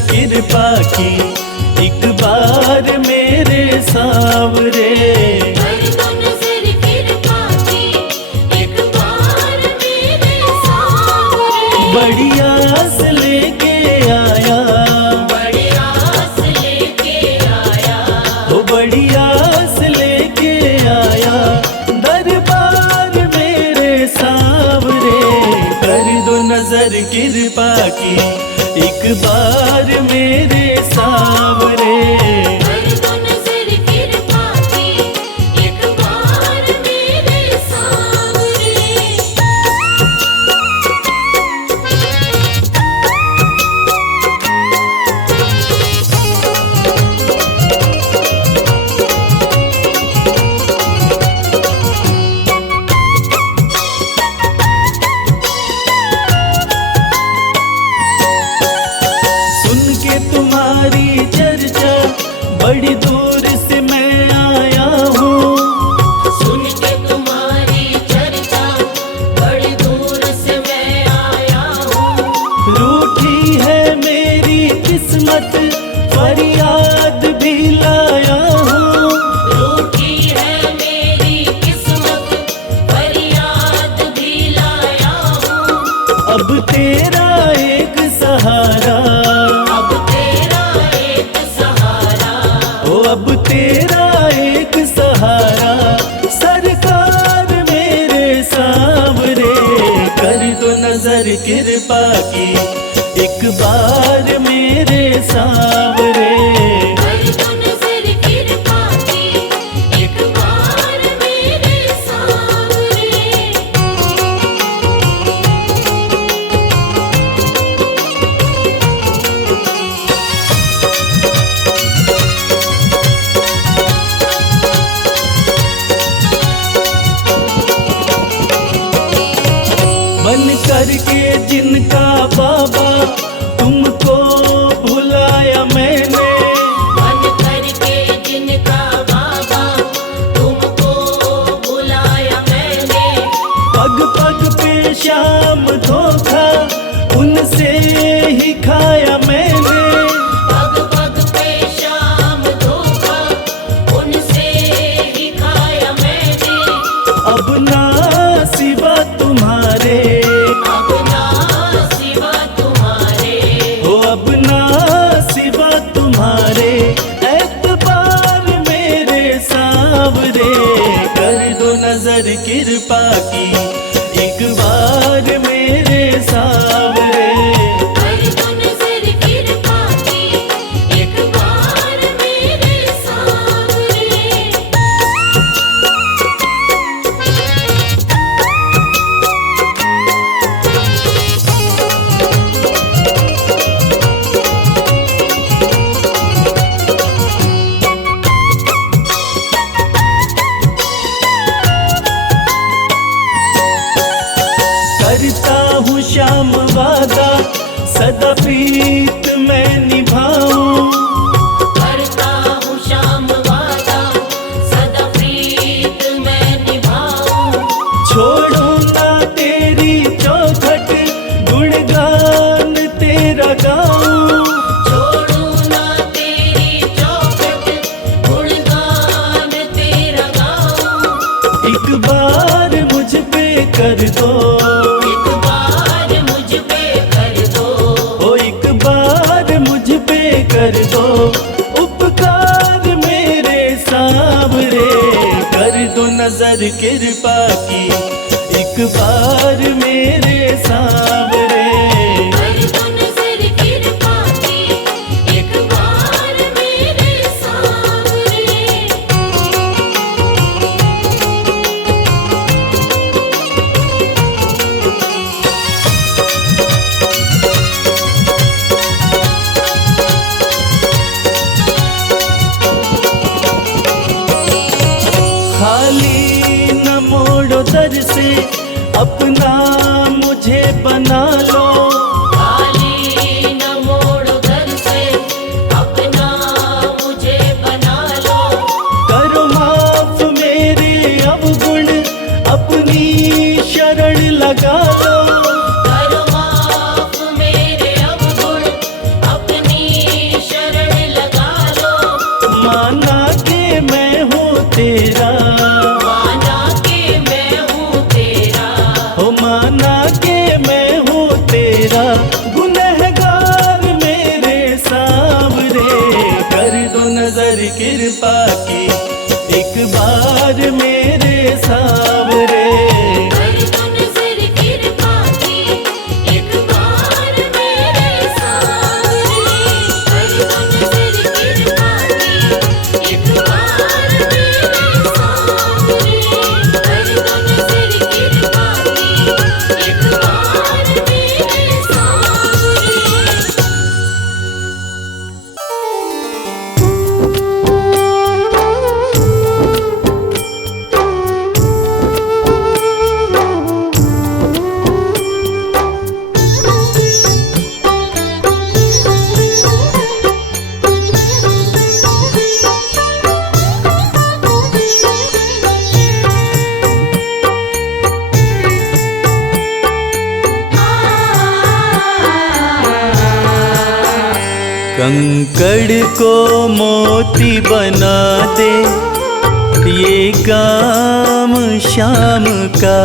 कृपा की एक बार मेरे सांवरे। कर दो नजर कृपा की एक बार मेरे सांवरे। बड़ी आस लेके आया, बड़ी आस लेके आया, ओ बड़ी आस लेके आया दरबार मेरे सांवरे। कर दो नजर कृपा की एक बार मेरे सांवरे। कर दो नजर कृपा की एक बार मेरे सांवरे। सुन के तुम्हारी चर्चा बड़ी दूर से मैं आया हूँ। सुन के तुम्हारी चर्चा बड़ी दूर से मैं आया हूँ। रूठी है मेरी किस्मत फरियाद भी लाया हूँ। रूठी है मेरी किस्मत फरियाद भी लाया हूँ। अब तेरा एक सहारा, अब तेरा एक सहारा, ओ अब तेरा एक सहारा सरकार मेरे सांवरे। कर दो नजर कृपा की एक बार मेरे सांवरे। कर दो नजर कृपा की एक बार मेरे सांवरे। बन करके जिनका बाबा तुमको भुलाया मैंने। बन करके जिनका बाबा तुमको बुलाया मैंने। पग पग पे शाम धोखा उनसे ही खाया मैंने। पग पग पे शाम धोखा उनसे ही खाया मैंने। अब ना सिवा तुम्हारे, अब ना सिवा तुम्हारे, हो अब ना सिवा तुम्हारे एतबार मेरे सांवरे। कर दो नजर कृपा की एक बार मेरे सांवरे। कर दो नजर कृपा की एक बार मेरे सांवरे। करता हूँ श्याम वादा सदा प्रीत मैं निभाऊं। करता हूँ श्याम वादा सदा प्रीत मैं निभाऊं। छोड़ूंगा तेरी चौखट गुणगान तेरा गाऊं। छोड़ू ना तेरी चौखट गुणगान तेरा गाऊं। एक बार मुझ पे कर दो, एक बार मुझ पे कर दो। ओ एक बार मुझ पे कर दो उपकार मेरे सांवरे। कर दो नजर कृपा की एक बार मेरे सांवरे। कर दो नजर कृपा की एक बार मेरे सांवरे। खाली न मोड़ो दर से अपना मुझे बना लो। खाली न मोड़ो दर से अपना मुझे बना लो। करो माफ मेरे अवगुण अपनी शरण लगा लो। करो माफ मेरे अवगुण अपनी कृपा की, एक बार मेरे सांवरे। कर दो नजर कृपा की, एक बार मेरे सांवरे। कर दो नजर कृपा की, एक बार मेरे सांवरे। कर दो नजर कृपा की, एक बार मेरे सांवरे। कंकड़ को मोती बना दे, ये काम शाम का।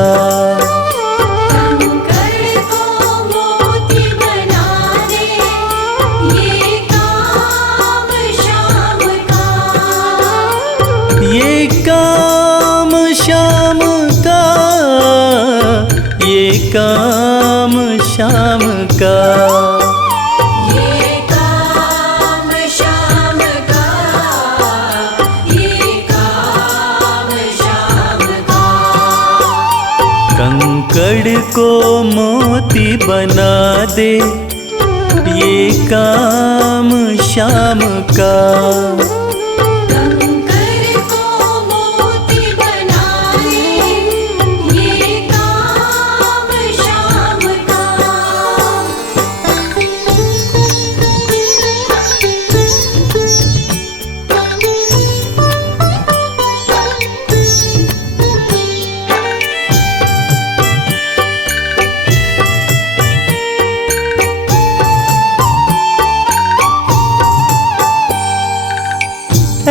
कंकड़ को मोती बना दे, ये काम शाम का। ये काम शाम का, ये काम शाम का। ये काम शाम का, ये काम शाम का। कंकड़ को मोती बना दे, ये काम शाम का। कंकड़ को मोती बना दे, ये काम शाम का।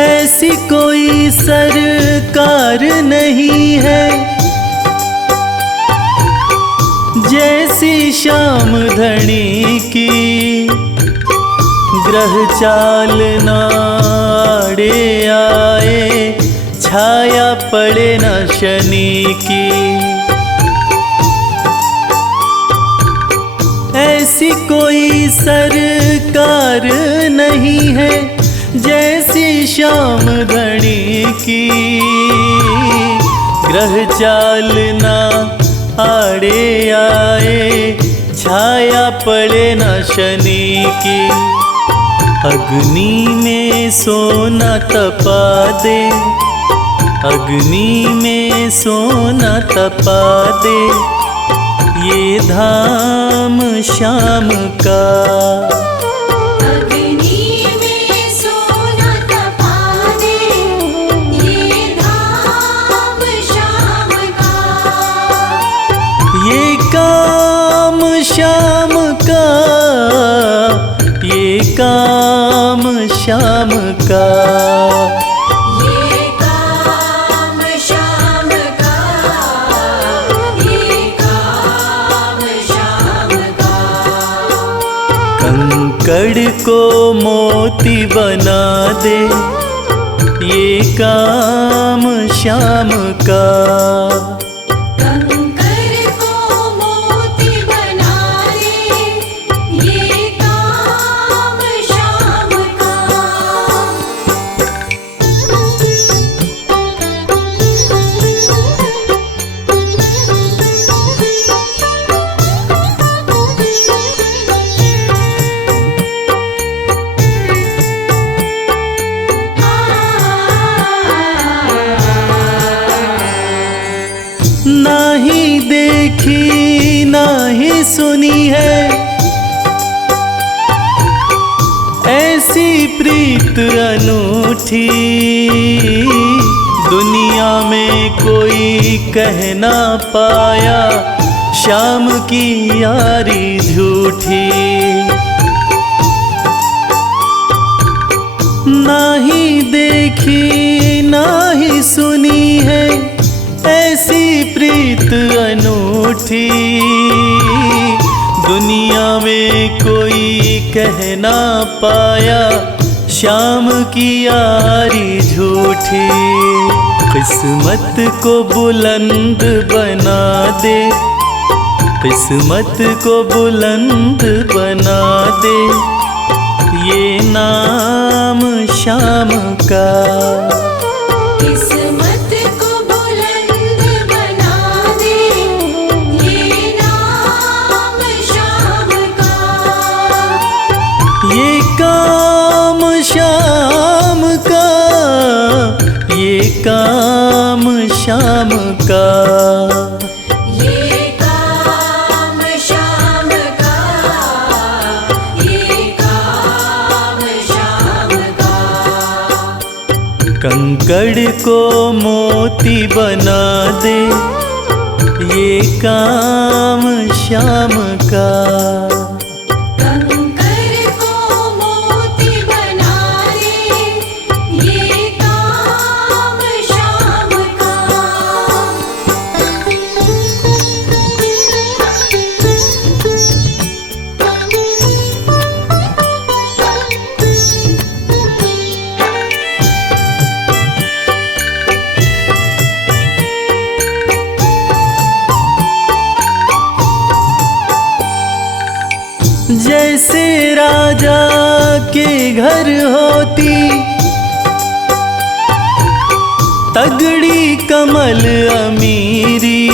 ऐसी कोई सरकार नहीं है जैसी श्याम धनी की। ग्रह चाल नाड़े आए, छाया पड़े न शनि की। ऐसी कोई सरकार नहीं है जैसी श्याम धनी की। ग्रह चाल ना आड़े आए, छाया पड़े न शनि की। अग्नि में सोना तपा दे, अग्नि में सोना तपा दे, ये धाम श्याम का। अग्नि में सोना तपा दे, ये धाम श्याम का। ये काम श्याम का, ये काम श्याम का। ये काम श्याम का, ये काम श्याम का। कंकड़ को मोती बना दे, ये काम श्याम का। कंकड़ को मोती बना दे, ये काम श्याम का। नाही देखी नाही सुनी है ऐसी प्रीत अनूठी। दुनिया में कोई कह ना पाया श्याम की यारी झूठी। नाही देखी नाही सुनी है ऐसी प्रीत अनूठी। दुनिया में कोई कह ना पाया शाम की यारी झूठी किस्मत को बुलंद बना दे, किस्मत को बुलंद बना दे, ये नाम शाम का। किस्मत को बुलंद बना दे, ये नाम शाम का। ये काम शाम का, ये काम शाम का, ये काम शाम का, ये काम शाम का। कंकड़ को मोती बना दे, ये काम शाम का। कंकर को मोती बना दे, ये काम शाम का। जैसे राजा के घर होती तगड़ी कमल अमीरी,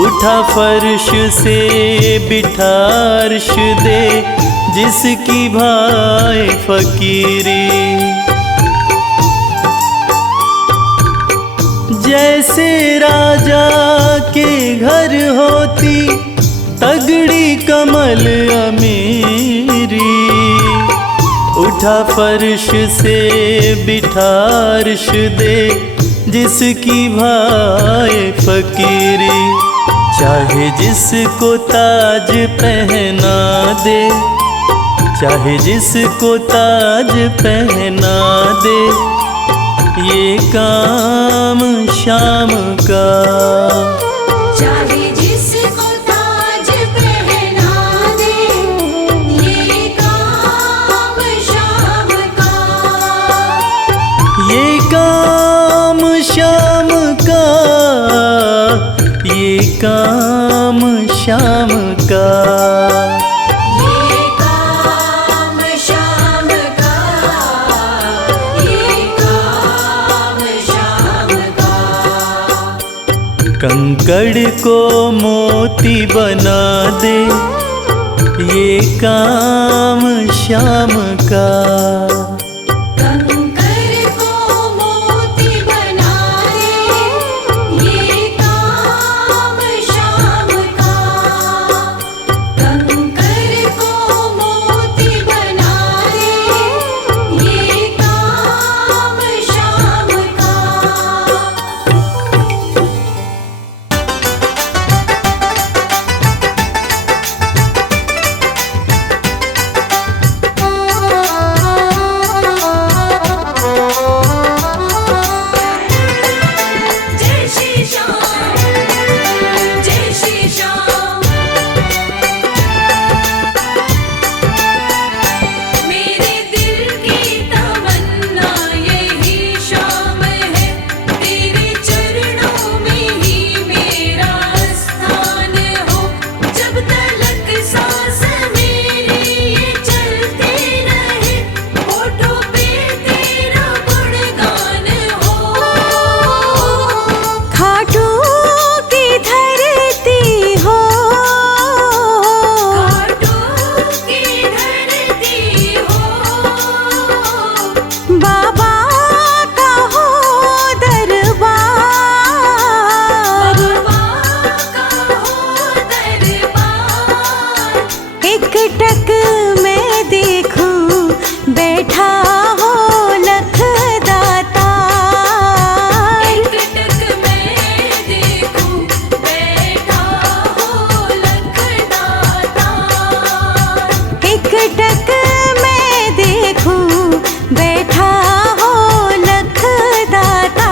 उठा फर्श से बिठा अर्श दे, जिसकी भाई फकीरी। जैसे राजा के घर होती तगड़ी कमल अमीरी, उठा फर्श से बिठा अर्श दे, जिसकी भाई फकीरी। चाहे जिसको ताज पहना दे, चाहे जिसको ताज पहना दे, ये काम शाम का। चाहे जिसको ताज पहना दे, ये काम शाम का। ये काम शाम का, ये काम शाम का। ये काम शाम का, ये काम शाम का। कंकड़ को मोती बना दे, ये काम शाम का। कंकर को मोती बना दे, ये काम शाम का। कंकर को मोती बना दे, ये काम शाम का। जय श्री श्याम, जय श्री श्याम। मेरे दिल की तमन्ना यही शाम है, तेरे चरणों में ही मेरा स्थान हो। जब तलक सांस मेरी ये चलते रहे, होठों पे तेरा गुणगान हो। खाटू की धरती हो, घाटों की धरती हो, बाबा का हो दरबार। बाबा का हो दरबार। एक टक मैं देखूं बैठा हो लखदाता। एक टक मैं देखूं बैठा हो लखदाता। एक टक मैं देखूं बैठा हो लखदाता।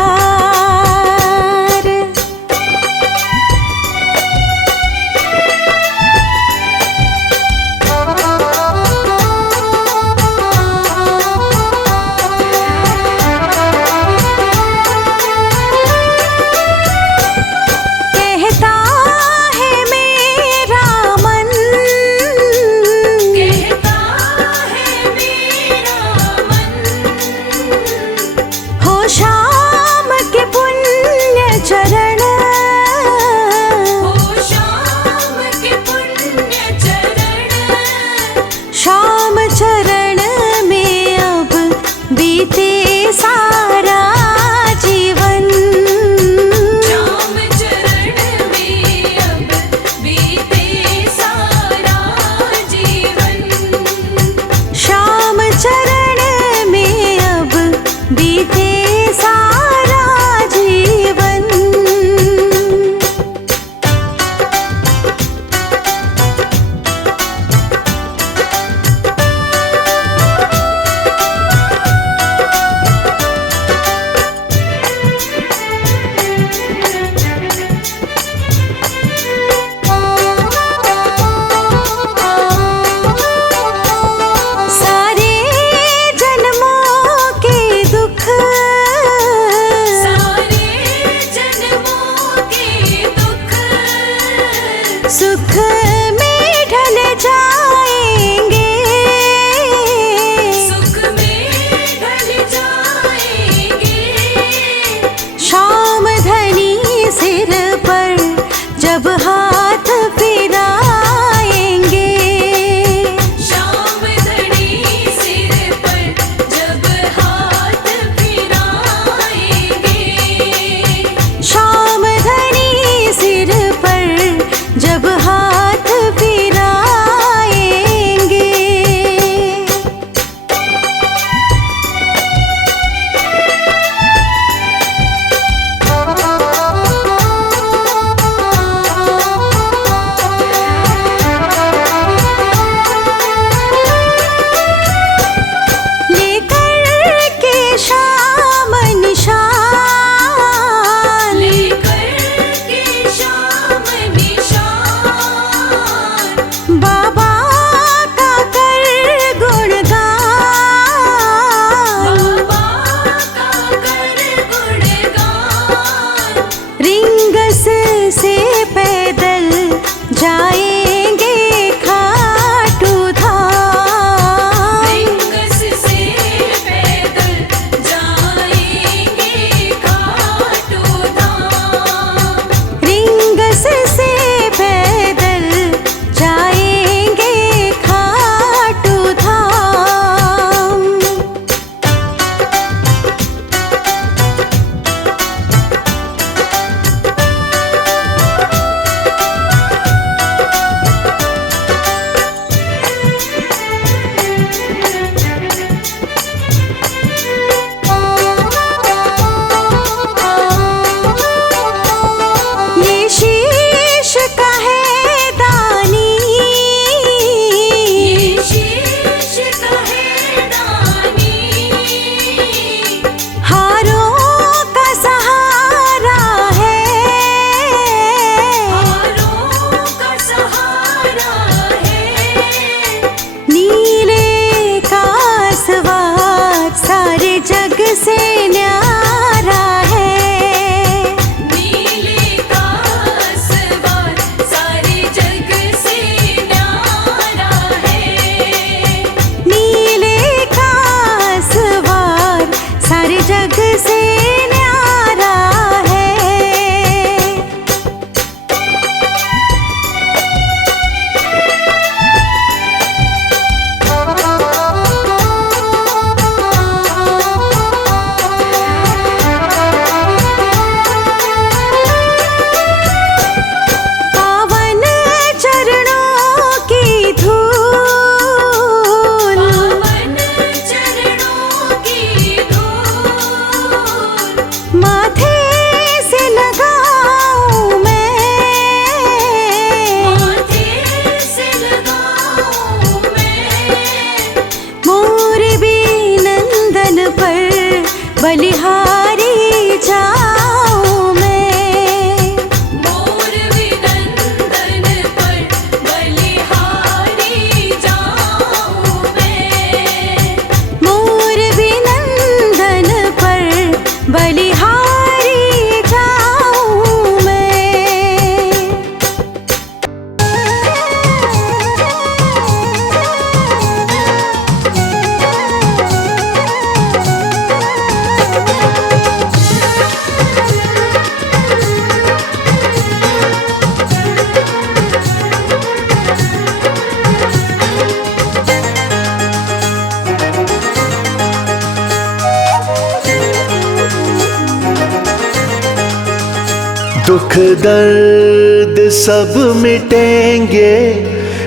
दुख दर्द सब मिटेंगे,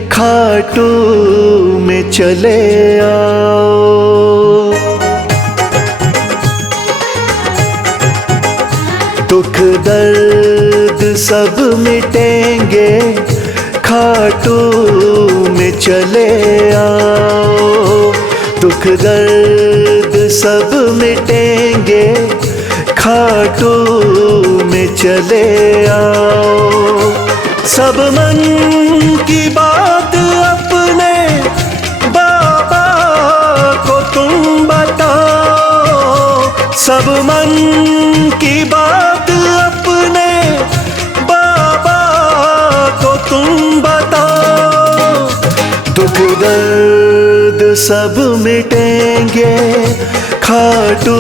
खाटू में चले आओ। दुख दर्द सब मिटेंगे, खाटू में चले आओ। दुख दर्द सब मिटेंगे, खाटू में चले आओ। सब मन की बात अपने बाबा को तुम बताओ। सब मन की बात अपने बाबा को तुम बताओ। दुख दर्द सब मिटेंगे, खाटू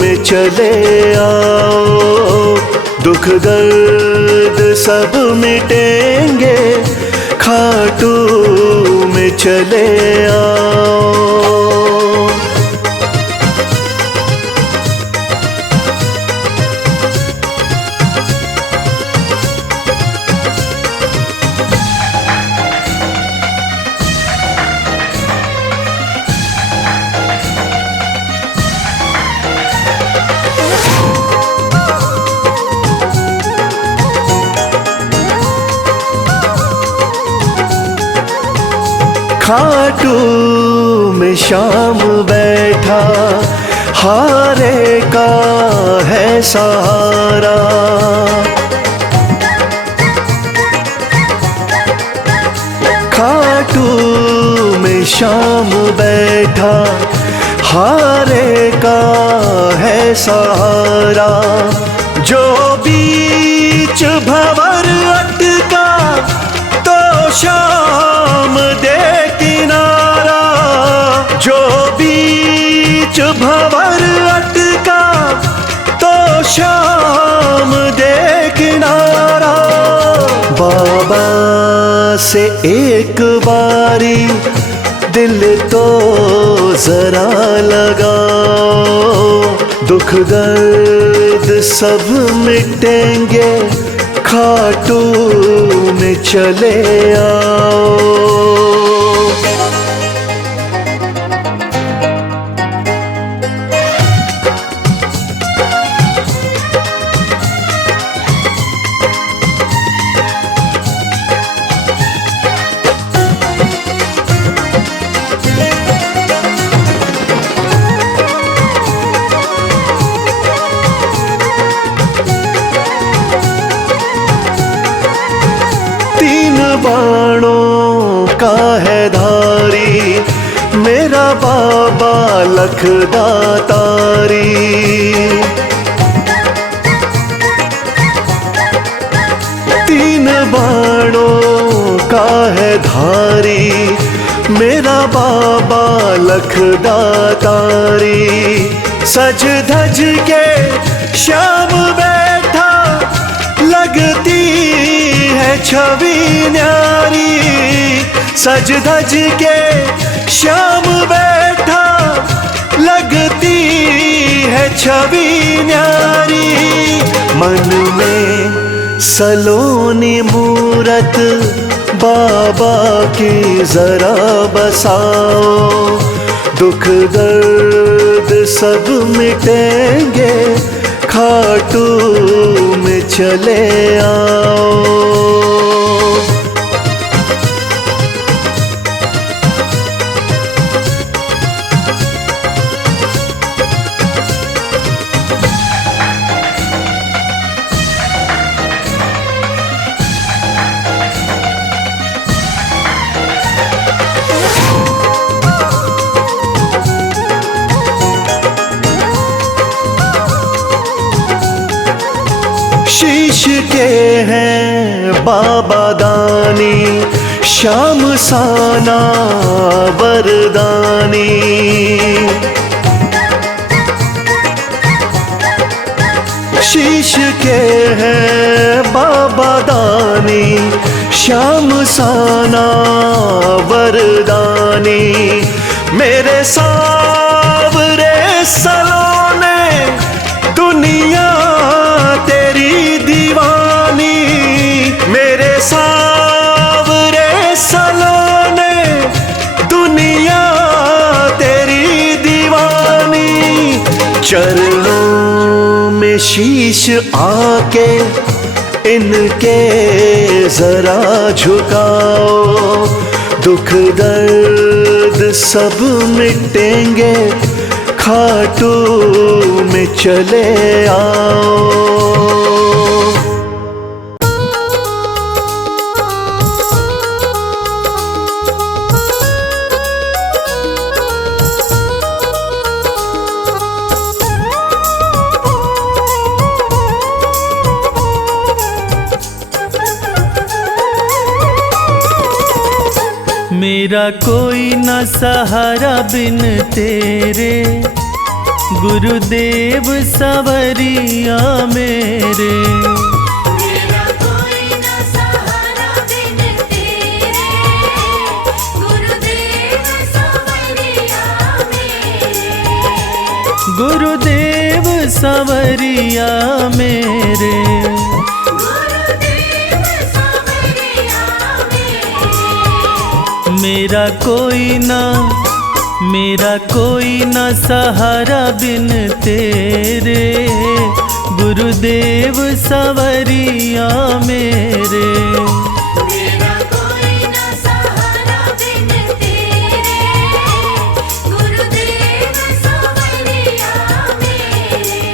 में चले आओ। दुख दर्द सब मिटेंगे, खाटू में चले आओ। खाटू में शाम बैठा, हारे का है सहारा। खाटू में शाम बैठा, हारे का है सहारा। जो बीच भंवर अटका, तो शाम दे किनारा। जो बीच भंवर अटका, तो शाम दे किनारा। बाबा से एक बारी दिल तो जरा लगाओ। दुख दर्द सब मिटेंगे, खाटू में चले आओ। बाणों का है धारी, मेरा बाबा लखदातारी। तीन बाणों का है धारी, मेरा बाबा लखदातारी। सज धज के श्याम बैठा, लगती है छवि न्यारी। सज धज के श्याम बैठा, लगती है छवि न्यारी। मन में सलोनी मूरत बाबा की जरा बसाओ। दुख दर्द सब मिटेंगे, खाटू में चले आओ। शीश के हैं बाबा दानी, श्याम साना वरदानी। शीश के हैं बाबा दानी, श्याम साना वरदानी। मेरे सावरे सलोने, दुनिया तेरी दीवानी। चरणों में शीश आके इनके जरा झुकाओ, दुख दर्द सब मिटेंगे, खाटू में चले आओ। मेरा कोई न सहारा बिन तेरे, गुरुदेव सवरिया मेरे। मेरा कोई न सहारा बिन तेरे, गुरुदेव सवरिया मेरे। गुरुदेव सवरिया मेरे। मेरा कोई न सहारा बिन तेरे, गुरुदेव सवरिया मेरे। मेरा कोई न सहारा बिन तेरे, गुरुदेव सवरिया मेरे।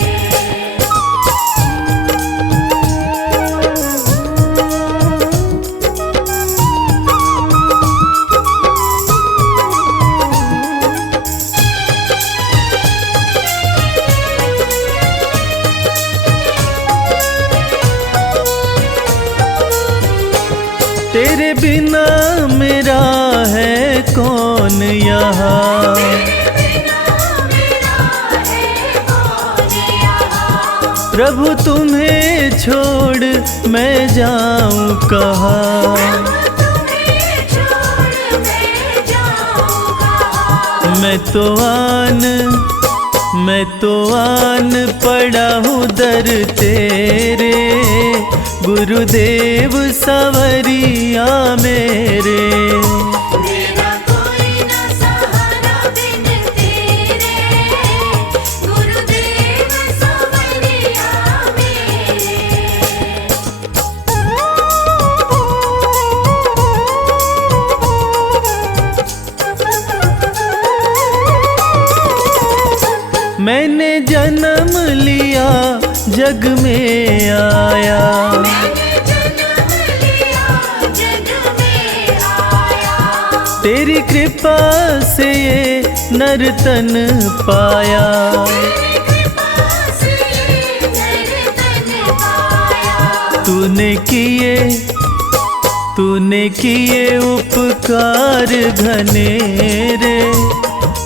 तेरे बिना मेरा है कौन यहाँ, प्रभु तुम्हें छोड़ मैं जाऊं कहाँ। मैं तो आन पड़ा हूँ दर तेरे, गुरुदेव सवरिया मेरे। मेरा कोई न सहारा बिन तेरे, गुरुदेव सवरिया मेरे। मैंने जन्म लिया जग में आया, तेरी कृपा से ये नर्तन पाया। तूने किए उपकार घनेरे,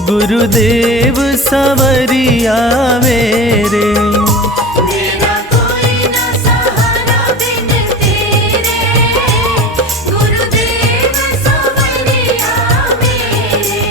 गुरुदेव सवरिया मेरे। मेरा कोई न सहारा बिन तेरे, गुरुदेव सवरिया मेरे।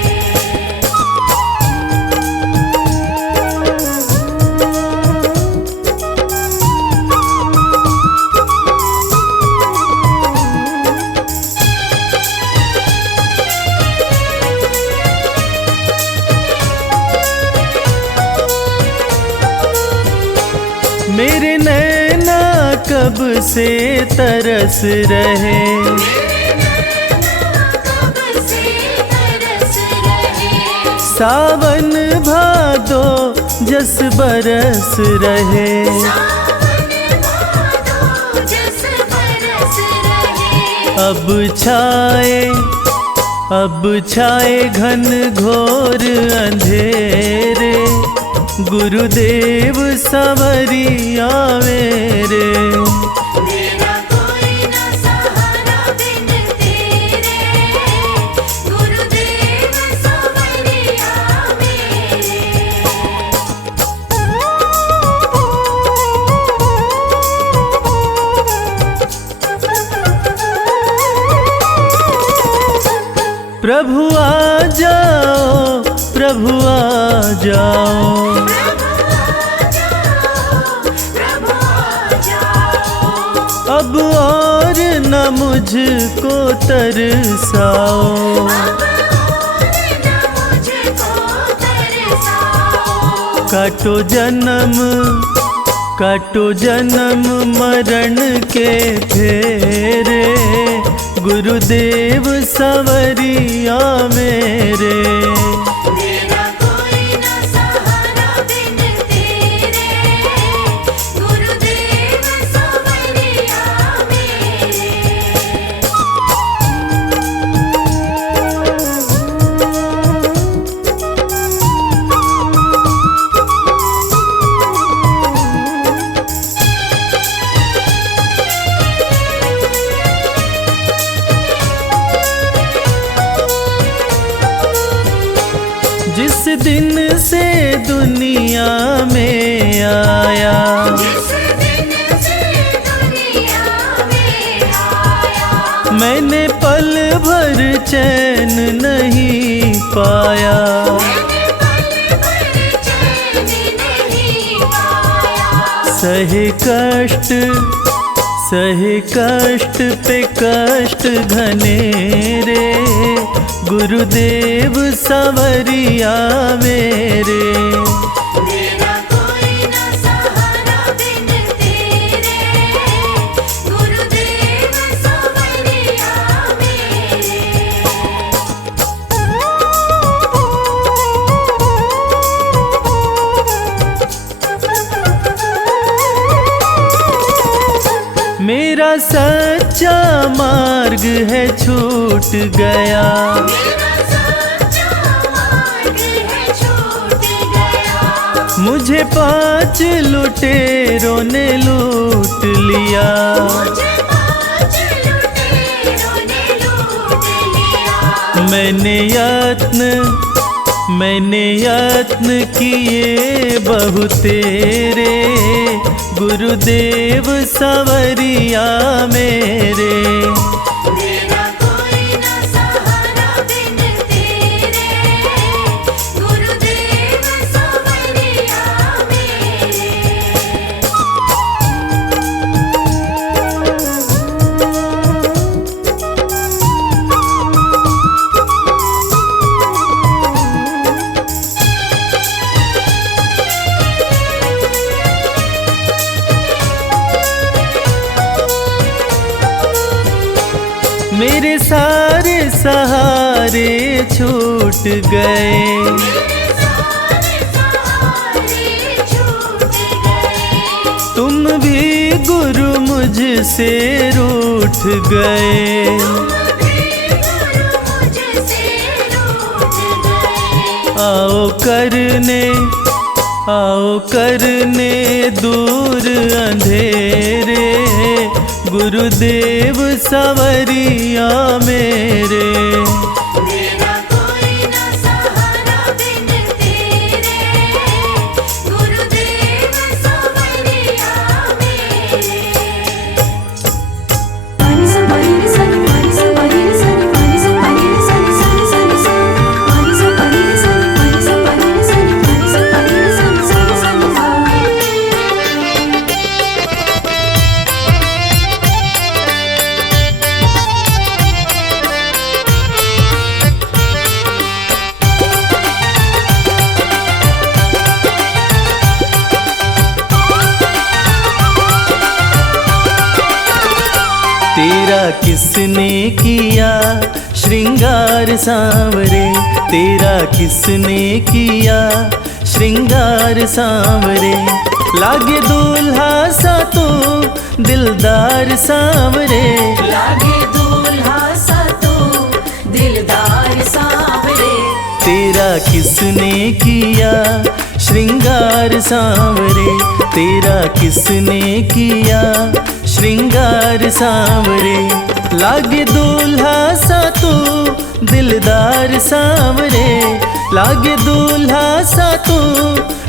मेरे नैना कब से तरस रहे, सावन भादो जस बरस रहे। अब छाए घन घोर अंधेरे, गुरुदेव सवरिया मेरे। मेरा कोई न सहारा बिन तेरे, गुरुदेव सवरिया मेरे। प्रभु आ जाओ, प्रभु आ जाओ, अब और न मुझको तरसाओ, काटो जन्म मरण के फेरे, गुरुदेव सवरिया मेरे। मेरा कोई न सहारा बिन तेरे, गुरुदेव सवरिया मेरे। जिस दिन से दुनिया में आया, जिस दिन से दुनिया में आया, मैंने पल भर चैन नहीं पाया। मैंने पल भर चैन नहीं पाया। सहे कष्ट पे कष्ट घनेरे, गुरुदेव सवरिया मेरे। मेरा कोई न सहारा बिन तेरे, गुरुदेव सवरिया मेरे। मेरा सच्चा मार्ग है छूट गया, मेरा सच्चा मार्ग है छूट गया। मुझे 5 लुटेरों ने लूट लिया। मुझे 5 लुटेरों ने लूट लिया। मैंने यत्न किए बहु तेरे, गुरुदेव सवरिया मेरे। मेरा कोई न सहारा बिन तेरे, गुरुदेव सवरिया मेरे। मेरे सारे सहारे छूट गए, मेरे सारे सहारे छूट गए। तुम भी गुरु मुझसे रूठ गए। तुम भी गुरु मुझसे रूठ गए। आओ करने दूर अंधेरे, गुरुदेव सवरिया मेरे। मेरा कोई न सहारा बिन तेरे, गुरुदेव सवरिया मेरे। पानी सा पानी रे सा, पानी सा पानी रे सा, पानी सा पानी रे सा, सा सा सा सा। पानी सा पानी रे सा, पानी सा पानी रे सा, पानी सा पानी रे सा, सा सा सा। तेरा किसने किया श्रृंगार सांवरे, तेरा किसने किया श्रृंगार सांवरे। लागे दूल्हा सा तो दिलदार सांवरे, लागे दूल्हा सा तो दिलदार सांवरे। तेरा किसने किया श्रृंगार सांवरे, तेरा किसने किया श्रृंगार सांवरे। लागे दूल्हा सा तो दिलदार सांवरे, लागे दूल्हा सा तो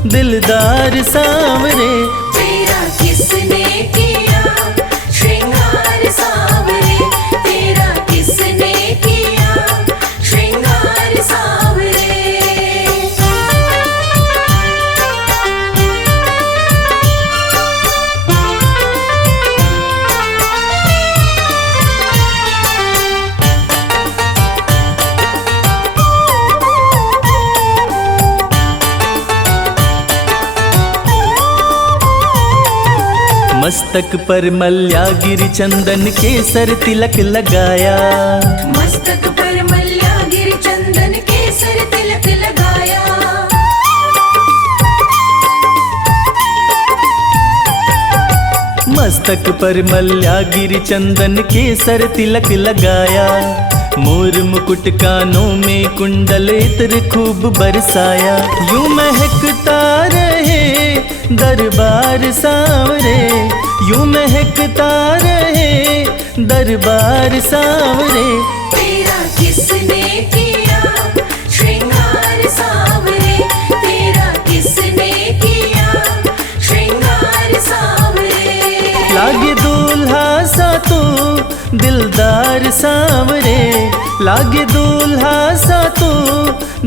दिलदार सांवरे। तेरा किसने किया श्रृंगार सांवरे, तेरा किसने किया श्रृंगार सांवरे। मस्तक पर मल्यागिरी चंदन केसर तिलक लगाया। मस्तक पर मल्यागिरी चंदन केसर तिलक लगाया। मस्तक पर मल्यागिरी चंदन केसर तिलक लगाया। मोर मुकुट कानों में कुंडल इत्र खूब बरसाया। यूं महकता रहे दरबार सांवरे, यूं महकता रहे दरबार सांवरे। तेरा किसने किया श्रृंगार सांवरे, तेरा किसने किया श्रृंगार सांवरे। लागे दूल्हा सा तू दिलदार सांवरे, लागे दूल्हा सा तू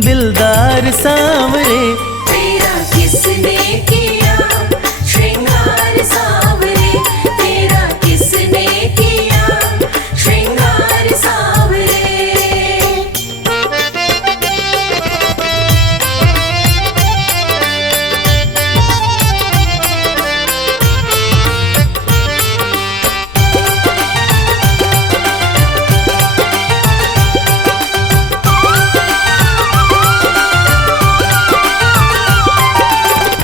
दिलदार सांवरे। तेरा किसने किया श्रृंगार सांवरे, तेरा किसने किया श्रृंगार सांवरे।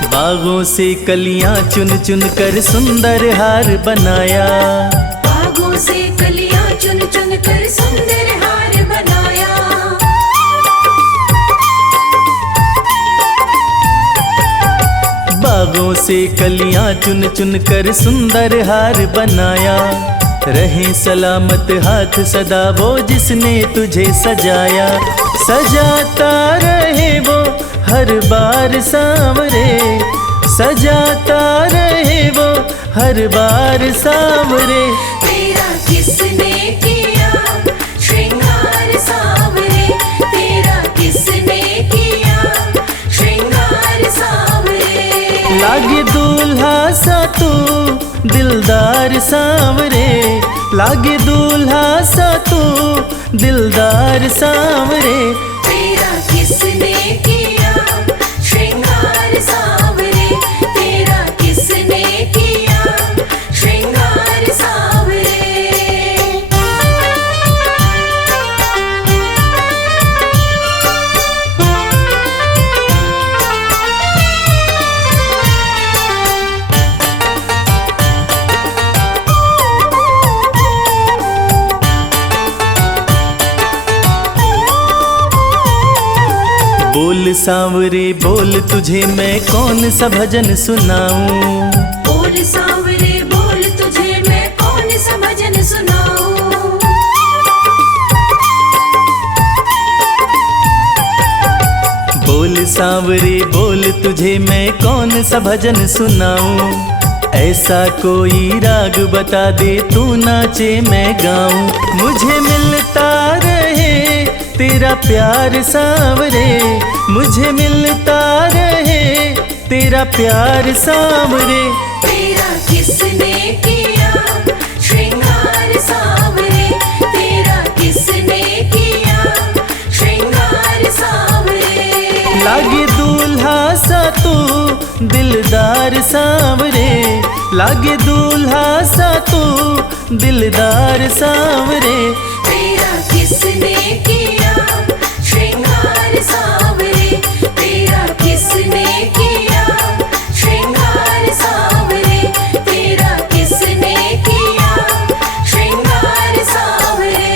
बागों से कलियां चुन चुन कर सुंदर हार बनाया। बागों से कलियां चुन चुन कर सुंदर हार बनाया। बागों से कलियां चुन चुन कर सुंदर हार बनाया। रहे सलामत हाथ सदा वो जिसने तुझे सजाया। सजाता रहे वो हर बार सांवरे, सजाता रहे वो हर बार सांवरे। तेरा किसने किया श्रृंगार सांवरे, तेरा किसने किया श्रृंगार सांवरे। लागे दूल्हा सा तू दिलदार सांवरे, लागे दूल्हा सा तू दिलदार सांवरे। तेरा किसने किया श्रृंगार सांवरे, तेरा किसने किया श्रृंगार सांवरे। बोल सांवरे बोल तुझे मैं कौन सा भजन सुनाऊं। बोल सांवरे बोल तुझे मैं कौन सा भजन सुनाऊं। बोल सांवरे बोल तुझे मैं कौन सा भजन सुनाऊं। ऐसा कोई राग बता दे तू नाचे मैं गाऊं। मुझे मिलता रहे तेरा प्यार सांवरे, मुझे मिलता रहे तेरा प्यार सांवरे। तेरा किसने किया श्रृंगार सांवरे, तेरा किसने किया श्रृंगार सांवरे। लागे दूल्हा सा तू दिलदार सांवरे, लागे दूल्हा सा तू दिलदार सांवरे। तेरा किसने किया श्रृंगार सांवरे, तेरा किसने किया श्रृंगार सांवरे, तेरा किसने किया श्रृंगार सांवरे।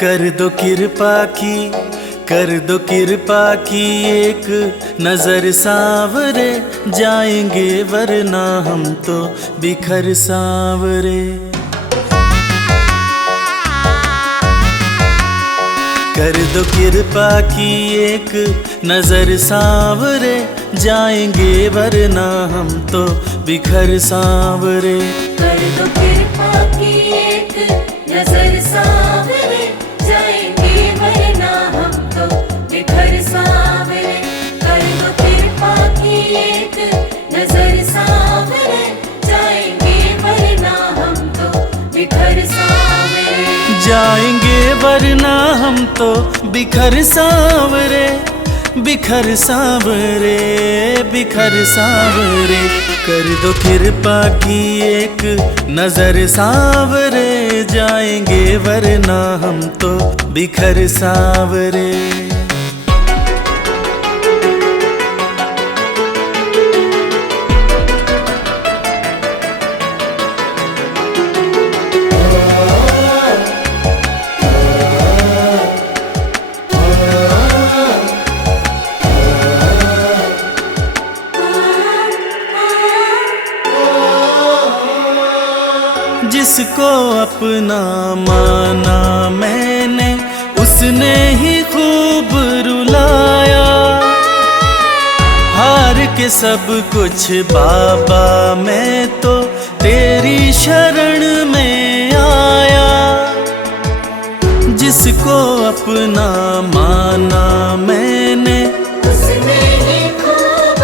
कर दो कृपा की, कर दो कृपा की एक नजर सांवरे। जाएंगे वरना हम तो बिखर सांवरे। कर दो कृपा की एक नजर सांवरे। जाएंगे वरना हम तो बिखर सांवरे। कर दो कृपा की एक नजर सांवरे, जाएंगे वरना हम तो बिखर सांवरे। कर दो कृपा की एक नजर सांवरे, जाएंगे जाएंगे वरना हम तो बिखर सांवरे, बिखर सांवरे, बिखर सांवरे। कर दो कृपा की एक नजर सांवरे, जाएंगे वरना हम तो बिखर सांवरे। जिसको अपना माना मैंने, उसने ही खूब रुलाया। हार के सब कुछ बाबा मैं तो तेरी शरण में आया। जिसको अपना माना मैंने, उसने ही खूब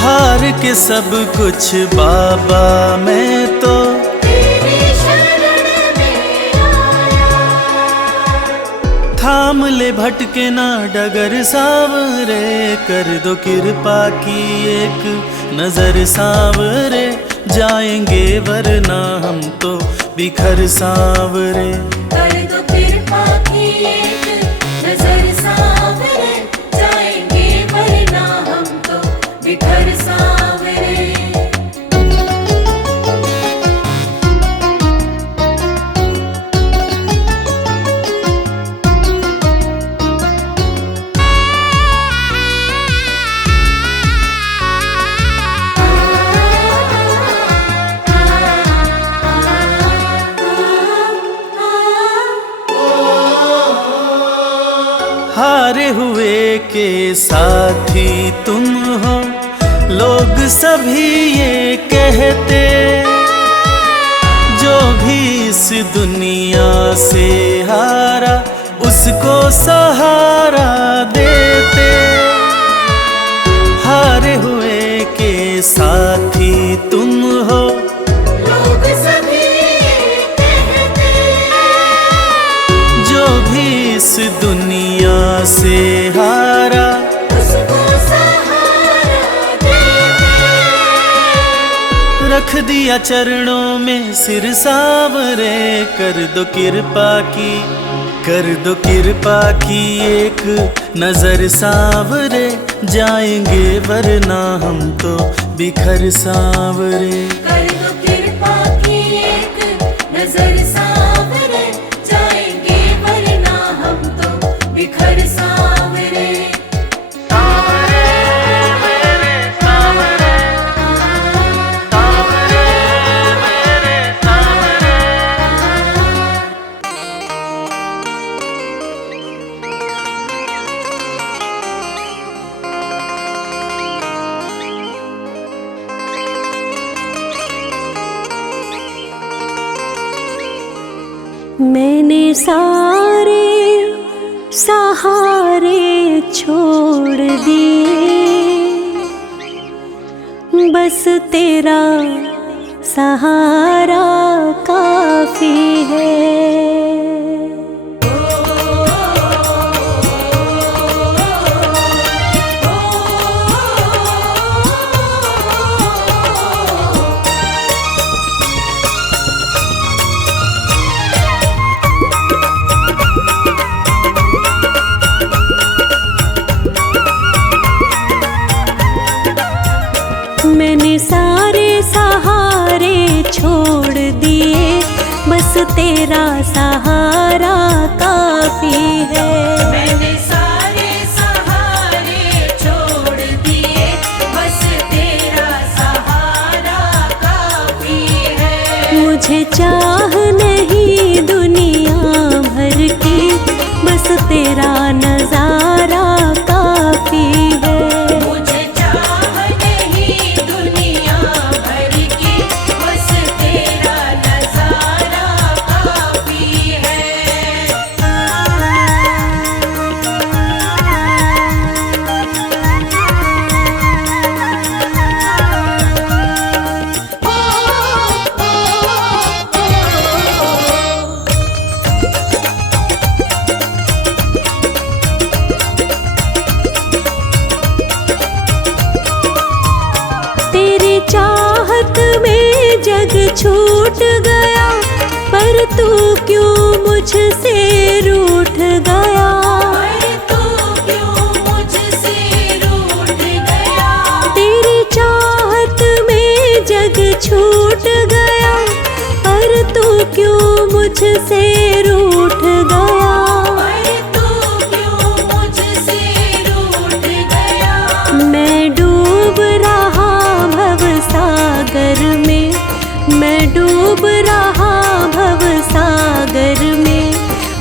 हार के सब कुछ बाबा मैं तो तेरी शरण में आया। थाम ले भटके ना डगर सांवरे, कर दो कृपा की एक नजर सांवरे, जाएंगे वरना हम तो बिखर सांवरे। कर दो कृपा की एक नजर सांवरे, जाएंगे वरना हम तो बिखर सांवरे। हारे हुए के साथी तुम हो, लोग सभी ये कहते। जो भी इस दुनिया से हारा, उसको सहारा देते। हारे हुए के साथी तुम हो, लोग सभी कहते। जो भी इस दुनिया से हारा, उसको सहारा देते। रख दिया चरणों में सिर सांवरे। कर दो कृपा की, कर दो कृपा की एक नजर सांवरे, जाएंगे वरना हम तो बिखर सांवरे। कर दो कृपा की एक नजर सांवरे, जाएंगे वरना हम तो बिखर सांवरे। मैंने सारे सहारे छोड़ दिए, बस तेरा सहारा काफी है। मैंने सारे सहारे छोड़ दिए, बस तेरा सहारा काफी है। मैंने सारे सहारे छोड़ दिए, बस तेरा सहारा काफी है। मुझे चाह नहीं दुनिया भर की, बस तेरा नजारा काफी है। मुझे चाह नहीं दुनिया भर की, बस तेरा नजारा काफी है। छूट गया, पर तू क्यों मुझसे रूठ गया। पर तू क्यों मुझसे रूठ गया। तेरी चाहत में जग छूट गया, पर तू क्यों मुझसे रूठ गया। पर तू क्यों मुझसे रूठ गया। मैं डूब रहा भव सागर में, मैं डूब रहा भव सागर में,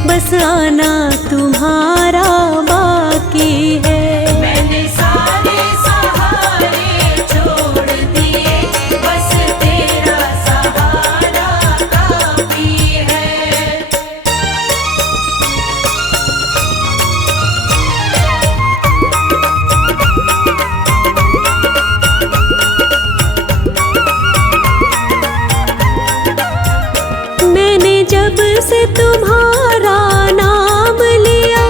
बस आना तुम्हारा बाकी है। मैंने सारे सहारे छोड़ दिए, बस तेरा सहारा काफी है। मैंने जब से तुम्हारा नाम लिया,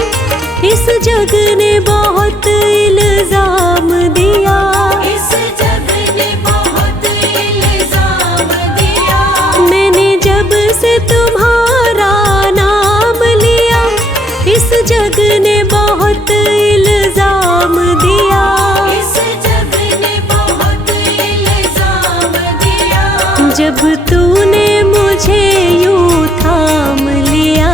इस जग ने बहुत इल्जाम दिया। इस जग ने बहुत इल्जाम दिया। मैंने जब से तुम्हारा नाम लिया, इस जग ने बहुत इल्जाम दिया। इस जग ने बहुत इल्जाम दिया। जब तूने मुझे यूं थाम लिया,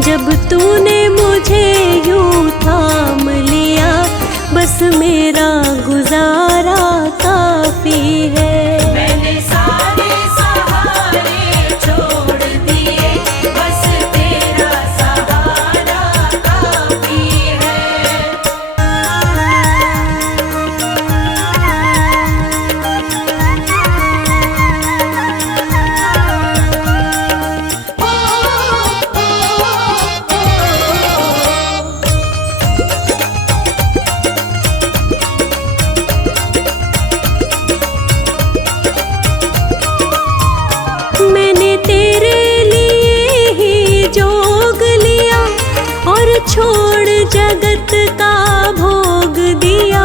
जब तूने मुझे यूं थाम लिया, बस मेरा गुजारा काफी है। मैंने सारे सहारे छोड़ दिए, बस तेरा सहारा काफी है। मैंने तेरे लिए ही जोग लिया, और छोड़ जगत का भोग दिया।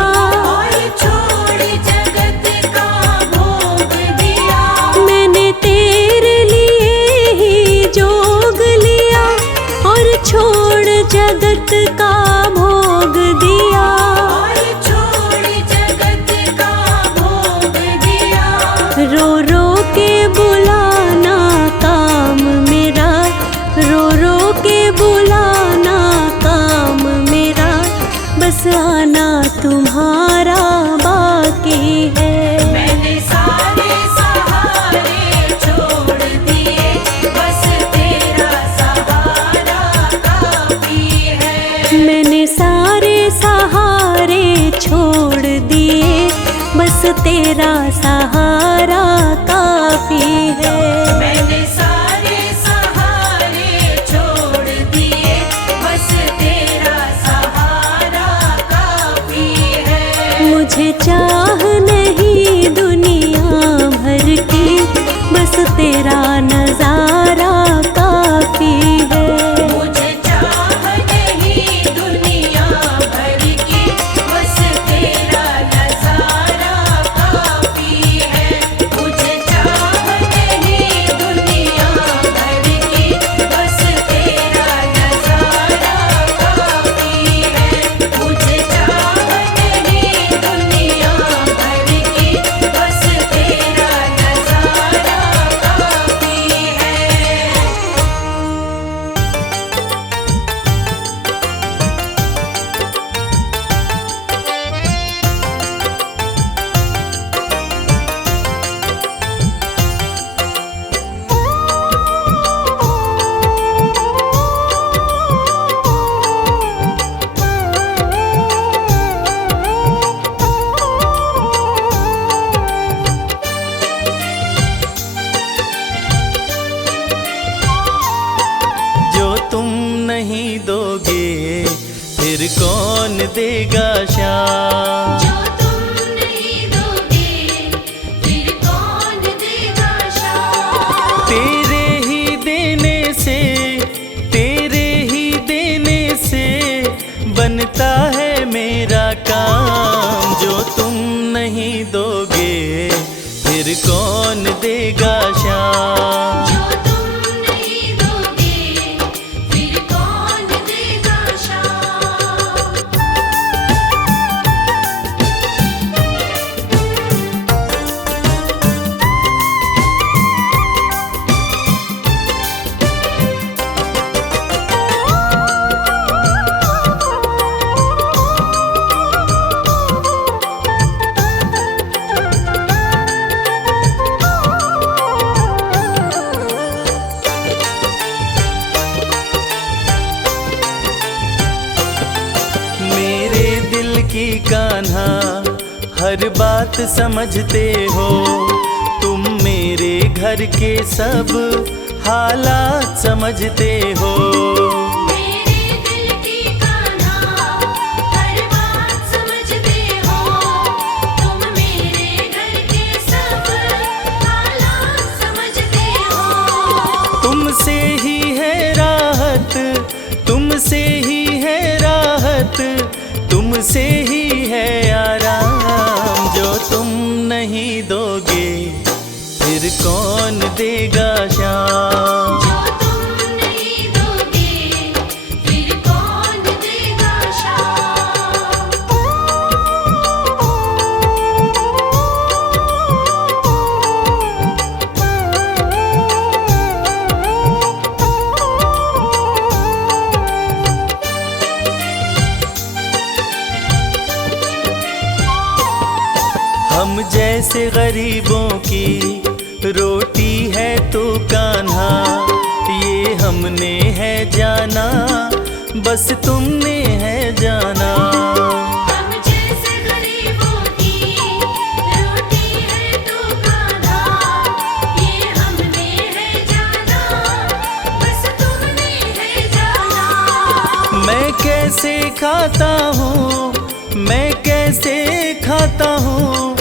और छोड़ जगत का भोग दिया। मैंने तेरे लिए ही जोग लिया, और छोड़ जगत का भोग दिया। और छोड़ जगत का भोग दिया। रो रो के बुलाना काम मेरा, रो रो के बुलाना काम मेरा, बस आना तुम्हारा बाकी है। मैंने सारे सहारे छोड़ दिए, बस तेरा सहारा काफी है। मैंने सारे सहारे छोड़ दिए, बस तेरा सहारा काफी है। मैंने सारे सहारे छोड़ दिए, बस तेरा सहारा काफी है। मुझे चाह नहीं दुनिया भर की, बस तेरा नजारा काफी है। मुझे चाह नहीं दुनिया भर की, बस तेरा नजारा काफी है। मुझे चाह नहीं दुनिया भर की, बस तेरा नजारा काफी है। मुझे चाह नहीं दुनिया भर की, बस तेरा नजारा काफी है। जो तुम नहीं दोगे फिर कौन देगा शाम। जो तुम नहीं दोगे, फिर कौन देगा शाम। तेरे ही देने से, तेरे ही देने से बनता है मेरा काम। जो तुम नहीं दोगे फिर कौन देगा शाम। कान्हा हर बात समझते हो, तुम मेरे घर के सब हालात समझते हो। मेरे दिल की कान्हा हर बात समझते हो, तुम मेरे घर के सब हालात समझते हो। तुमसे ही है राहत, तुमसे ही है राहत, तुमसे ही है आराम। जो तुम नहीं दोगे फिर कौन देगा शाम। जो तुम नहीं दोगे फिर कौन देगा शाम। हम जैसे गरीबों की रोटी है तो कान्हा, ये हमने है जाना, बस तुमने है जाना। हम जैसे गरीबों की रोटी है तो कान्हा, ये हमने है जाना, बस तुमने है जाना। मैं कैसे खाता हूँ, मैं कैसे खाता हूँ,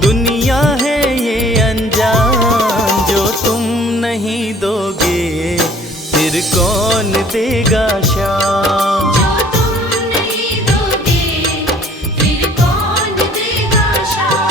दुनिया है ये अनजान। जो तुम नहीं दोगे फिर कौन देगा शाम। जो तुम नहीं दोगे फिर कौन देगा शाम।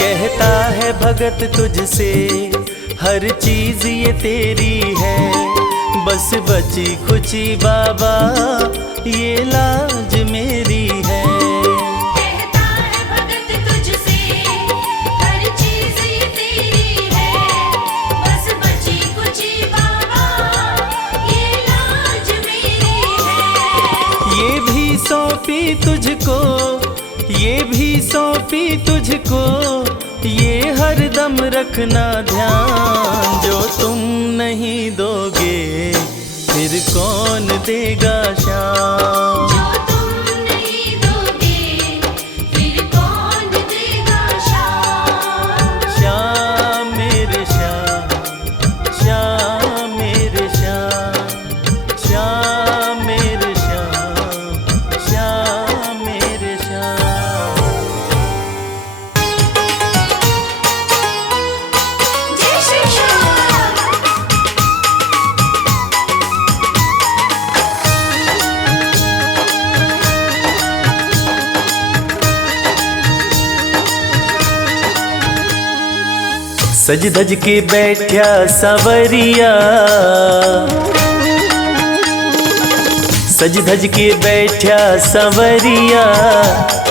कहता है भगत तुझसे हर चीज ये तेरी है, बस बची खुची बाबा ये लाज मेरी है। कहता है भगत तुझसे हर चीज ये तेरी है, बस बची कुची बाबा ये लाज मेरी है। ये भी सौंपी तुझको, ये भी सौंपी तुझको, ये हर दम रखना ध्यान। जो तुम नहीं दोगे फिर कौन देगा शाम। जो तुम नहीं दोगे फिर कौन देगा शाम। श्याम मेरे श्याम, श्याम मेरे श्याम, श्याम मेरे श्याम, श्याम मेरे श्याम। जय श्री श्याम। सज धज के बैठा सवरिया, सज धज के बैठा सवरिया,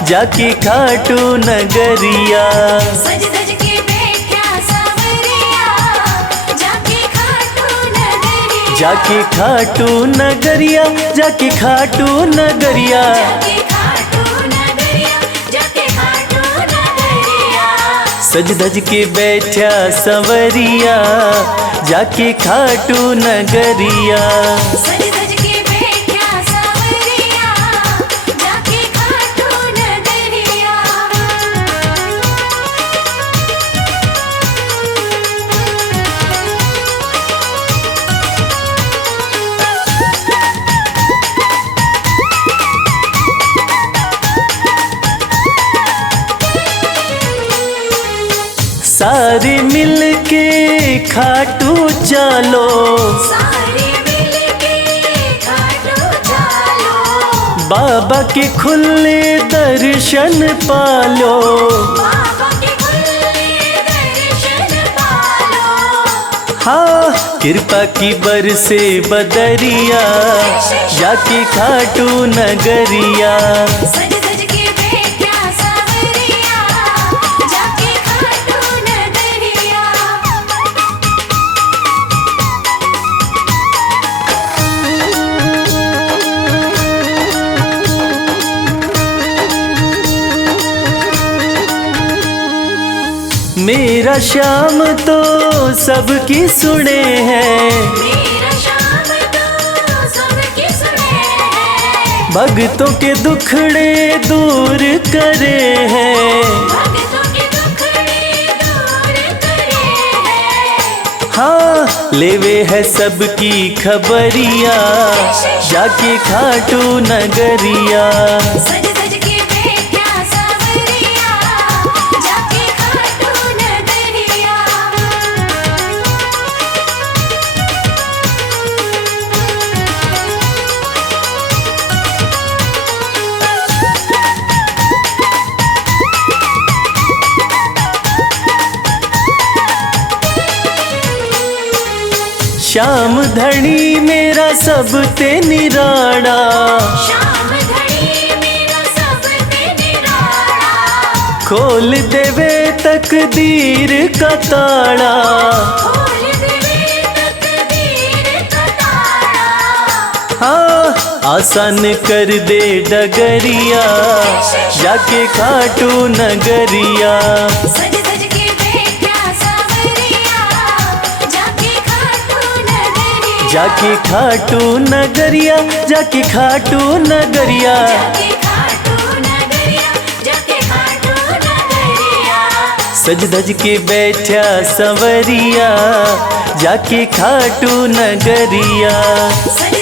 जाके खाटू नगरिया। सज धज के बैठा सांवरिया, जाके खाटू नगरिया। जाके खाटू नगरिया, जाके खाटू नगरिया। जाके खाटू नगरिया, जाके खाटू नगरिया। सज धज के बैठा सवरिया, जाके खाटू नगरिया। सज धज के बैठा सांवरिया, जाके खाटू नगरिया। सारे मिल के खाटू चलो, सारे मिलके खाटू चालो। बाबा के खुले दर्शन पालो। बाबा के खुले दर्शन पालो। हाँ कृपा की बरसे बदरिया, जाके खाटू नगरिया। सज धज के मेरा श्याम तो सबकी सुने हैं, मेरा श्याम तो सबकी सुने हैं, भक्तों के दुखड़े दूर करे हैं। भक्तों के दुखड़े दूर करे हैं। हाँ लेवे है सबकी खबरिया, जाके खाटू नगरिया। सज सज के बैठा सावरिया, जाके खाटू नगरिया। श्याम धनी मेरा सब ते निराड़ा, श्याम धनी मेरा सब ते निराला, खोल देवे तकदीर का ताड़ा। खोल देवे तकदीर का ताला। हाँ आसान कर दे डगरिया, जाके खाटू नगरिया। सज सज के बैठा सावरिया, जाके खाटू नगरिया। जाके खाटू नगरिया, जाके खाटू नगरिया। जाके खाटू नगरिया, जाके खाटू नगरिया। सज धज के बैठा संवरिया, जाके खाटू नगरिया। सज